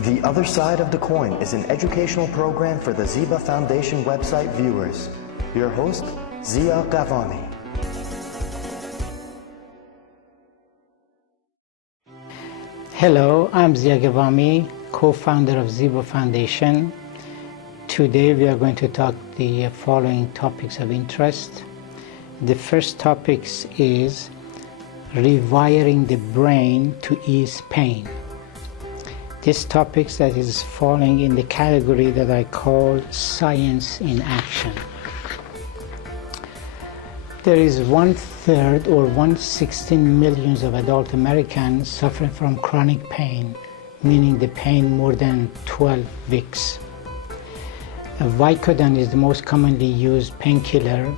The Other Side of the Coin is an educational program for the Ziba Foundation website viewers. Your host, Zia Ghavami. Hello, I'm Zia Ghavami, co-founder of Ziba Foundation. Today we are going to talk the following topics of interest. The first topic is rewiring the brain to ease pain. This topic that is falling in the category that I call science in action. There is 1/3 or 1/16 millions of adult Americans suffering from chronic pain, meaning the pain more than 12 weeks. Vicodin is the most commonly used painkiller,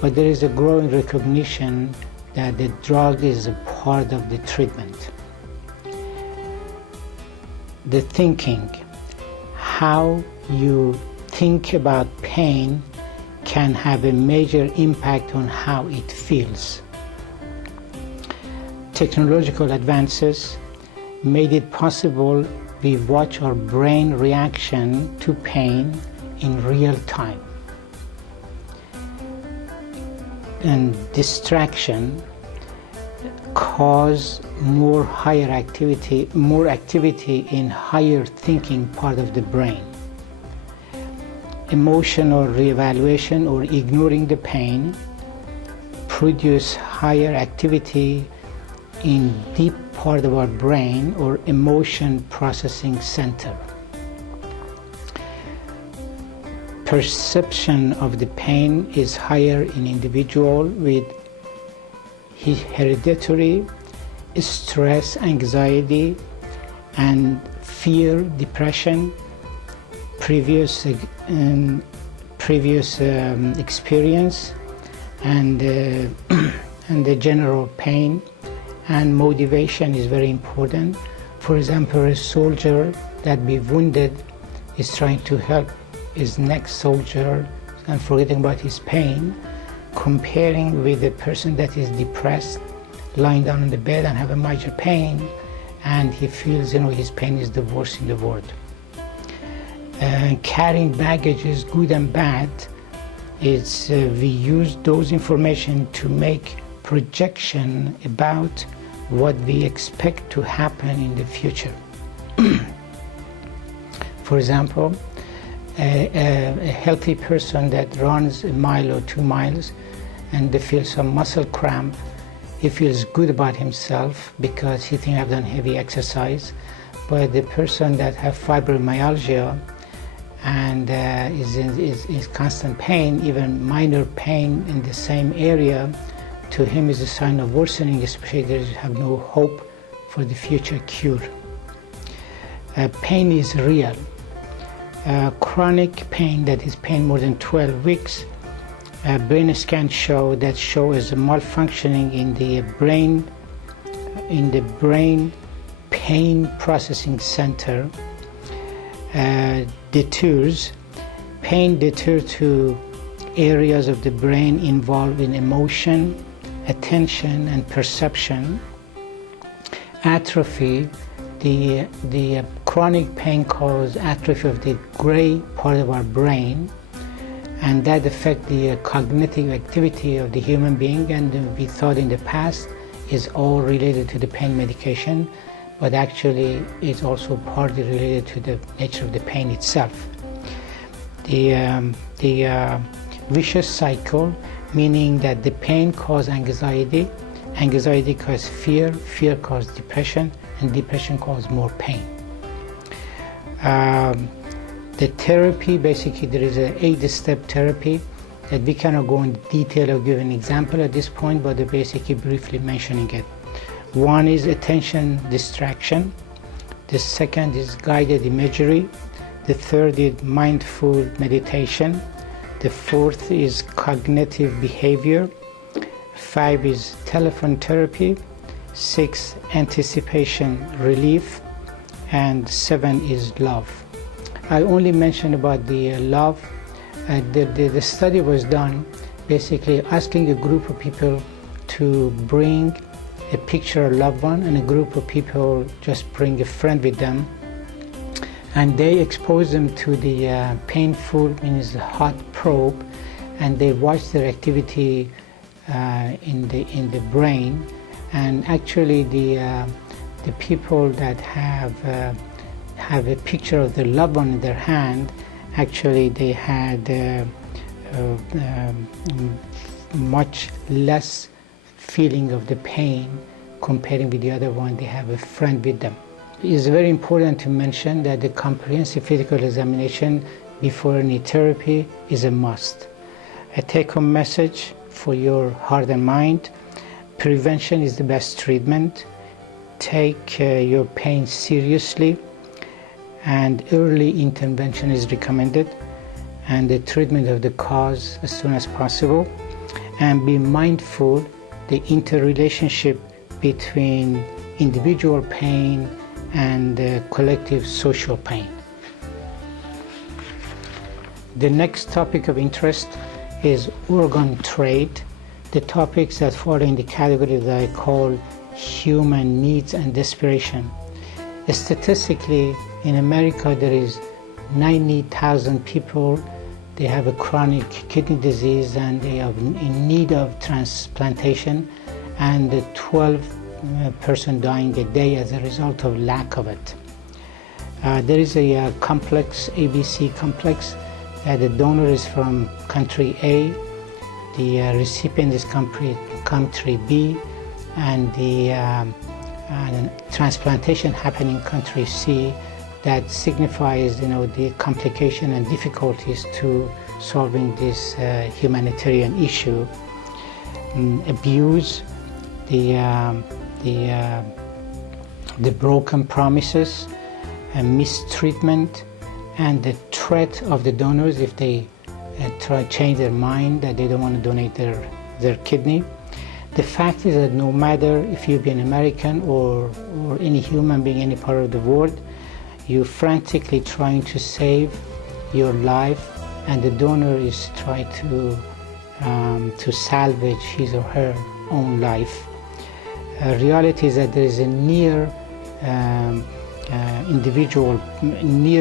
but there is a growing recognition that the drug is a part of the treatment. The thinking, how you think about pain can have a major impact on how it feels. Technological advances made it possible we watch our brain reaction to pain in real time. And distraction cause more activity in higher thinking part of the brain. Emotional reevaluation or ignoring the pain produce higher activity in deep part of our brain or emotion processing center. Perception of the pain is higher in individual with hereditary stress, anxiety, and fear, depression, previous experience, and the general pain. And motivation is very important. For example, a soldier that be wounded is trying to help his next soldier and forgetting about his pain, comparing with a person that is depressed, lying down on the bed and have a major pain, and he feels his pain is the worst in the world. Carrying baggage is good and bad. We use those information to make projection about what we expect to happen in the future. For example, a healthy person that runs a mile or 2 miles and they feel some muscle cramp, he feels good about himself because he thinks I've done heavy exercise. But the person that have fibromyalgia and is constant pain, even minor pain in the same area, to him is a sign of worsening, especially they have no hope for the future cure. Pain is real. Chronic pain, that is pain more than 12 weeks, brain scan show is a malfunctioning in the brain pain processing center. Pain deters to areas of the brain involved in emotion, attention, and perception. Atrophy, the chronic pain causes atrophy of the gray part of our brain, and that affects the cognitive activity of the human being, and we thought in the past is all related to the pain medication, but actually it's also partly related to the nature of the pain itself. The vicious cycle, meaning that the pain causes anxiety, anxiety causes fear, fear causes depression, and depression causes more pain. The therapy, basically there is an 8-step therapy that we cannot go into detail or give an example at this point, but basically briefly mentioning it. One is attention distraction. The second is guided imagery. The third is mindful meditation. The fourth is cognitive behavior. 5 is telephone therapy. 6, anticipation relief. And 7 is love. I only mentioned about the love. The study was done basically asking a group of people to bring a picture of a loved one, and a group of people just bring a friend with them. and they expose them to the painful, means hot probe, and they watch their activity in the brain. And actually the people that have a picture of their loved one in their hand, actually they had much less feeling of the pain comparing with the other one. They have a friend with them. It is very important to mention that the comprehensive physical examination before any therapy is a must. A take-home message for your heart and mind: prevention is the best treatment. Take your pain seriously, and early intervention is recommended, and the treatment of the cause as soon as possible. And be mindful the interrelationship between individual pain and collective social pain. The next topic of interest is organ trade, the topics that fall in the category that I call human needs and desperation. Statistically, in America there is 90,000 people, they have a chronic kidney disease and they are in need of transplantation, and 12 person dying a day as a result of lack of it. There is a complex, ABC complex. The donor is from country A, the recipient is country B, and the transplantation happening in country C. That signifies, the complication and difficulties to solving this humanitarian issue. Abuse, the broken promises, mistreatment, and the threat of the donors if they try to change their mind that they don't want to donate their kidney. The fact is that no matter if you've been American or any human being, any part of the world, you're frantically trying to save your life, and the donor is trying to salvage his or her own life. Reality is that there is a near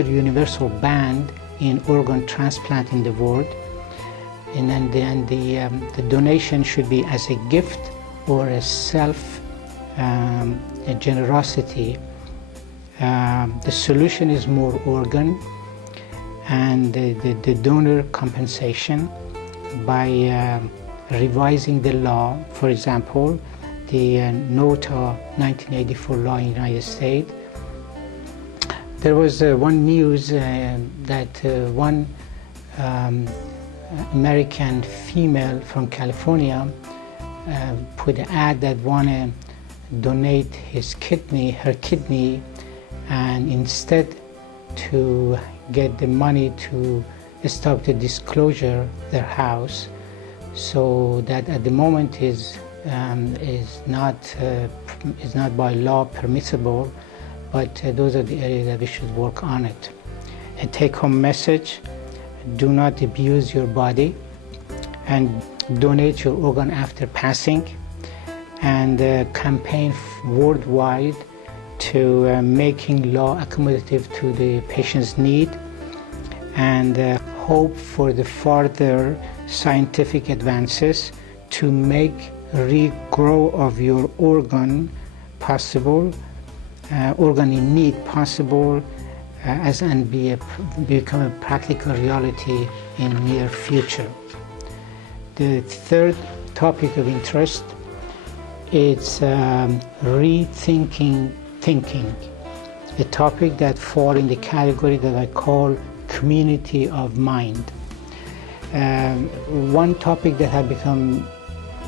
universal ban in organ transplant in the world, and then the donation should be as a gift or a generosity. The solution is more organ and the donor compensation by revising the law. For example, the NOTA 1984 law in the United States. There was one news that one American female from California put an ad that wanted to donate her kidney, and instead to get the money to stop the disclosure their house, so that at the moment is not by law permissible, but those are the areas that we should work on it. A take-home message: do not abuse your body, and donate your organ after passing, and campaign worldwide to making law accommodative to the patient's need, and hope for the further scientific advances to make regrow of your organ possible, organ in need possible, and become a practical reality in near future. The third topic of interest is rethinking thinking, a topic that falls in the category that I call community of mind. One topic that has become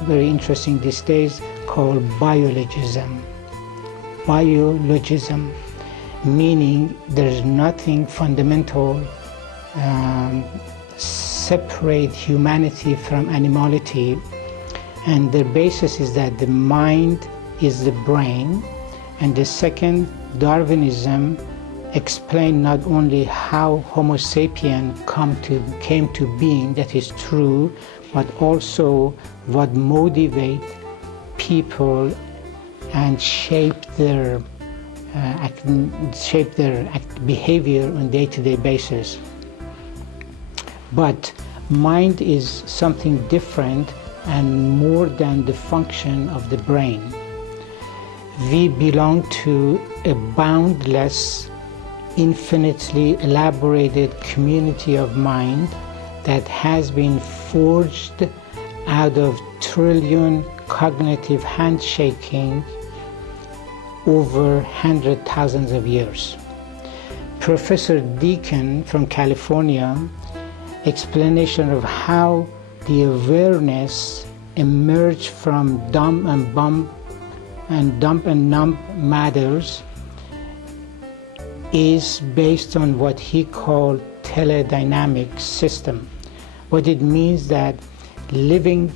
very interesting these days called biologism. Biologism, meaning there's nothing fundamental separate humanity from animality, and the basis is that the mind is the brain. And the second, Darwinism explained not only how Homo sapien came to being, that is true, but also what motivates people and shape their shape their behavior on a day-to-day basis. But mind is something different and more than the function of the brain. We belong to a boundless, infinitely elaborated community of mind that has been forged out of trillion cognitive handshaking over 100,000 of years. Professor Deacon from California explanation of how the awareness emerged from dumb and numb matters is based on what he called teledynamic system. What it means that living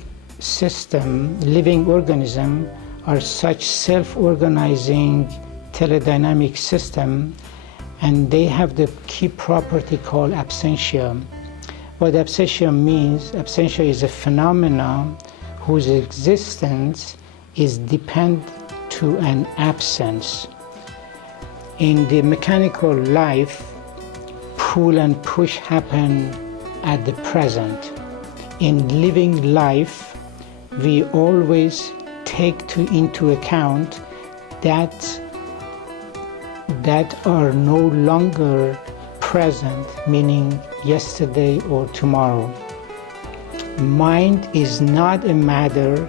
organism are such self-organizing teledynamic system, and they have the key property called absentia. What absentia means, absentia is a phenomenon whose existence is dependent to an absence. In the mechanical life, pull and push happen at the present. In living life, we always take into account that are no longer present, meaning yesterday or tomorrow. Mind is not a matter,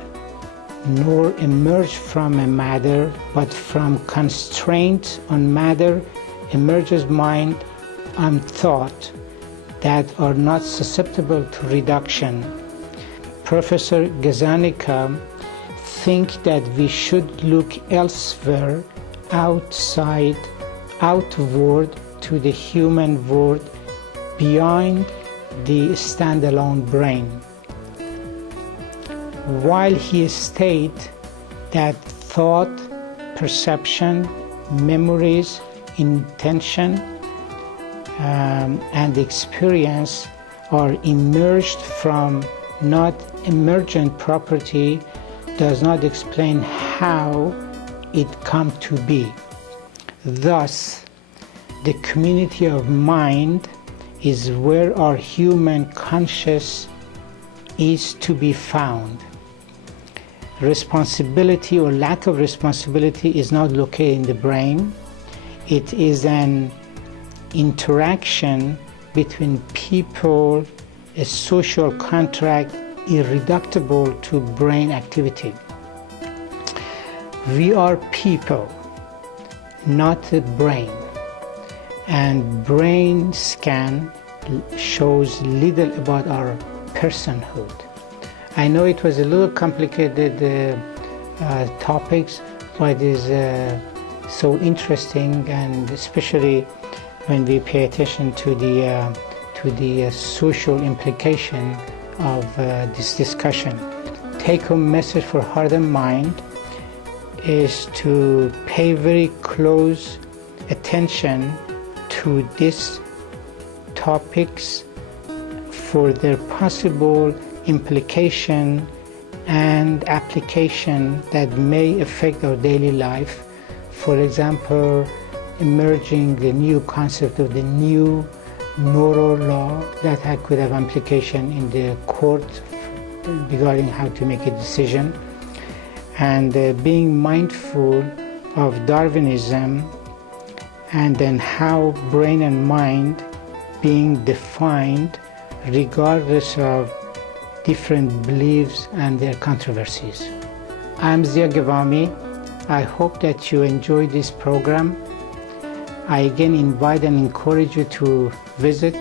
nor emerge from a matter, but from constraints on matter emerges mind and thought that are not susceptible to reduction. Professor Gazzaniga thinks that we should look elsewhere, outward to the human world beyond the standalone brain. While he states that thought, perception, memories, intention, and experience are emerged from not emergent property, does not explain how it come to be. Thus, the community of mind is where our human conscious is to be found. Responsibility or lack of responsibility is not located in the brain. It is an interaction between people, a social contract irreducible to brain activity. We are people, not the brain, and brain scan shows little about our personhood. I know it was a little complicated topics, but it is so interesting, and especially when we pay attention to the social implication of this discussion. Take-home message for Heart and Mind is to pay very close attention to these topics for their possible implication and application that may affect our daily life. For example, emerging the new concept of the new neural law that could have implication in the court regarding how to make a decision, and being mindful of Darwinism, and then how brain and mind being defined regardless of different beliefs and their controversies. I'm Zia Ghavami. I hope that you enjoyed this program. I again invite and encourage you to visit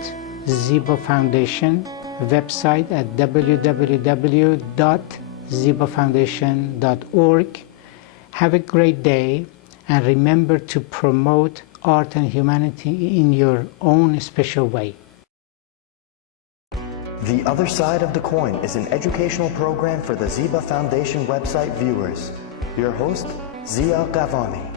Ziba Foundation website at www.zibafoundation.org. Have a great day, and remember to promote art and humanity in your own special way. The Other Side of the Coin is an educational program for the Ziba Foundation website viewers. Your host, Zia Ghavami.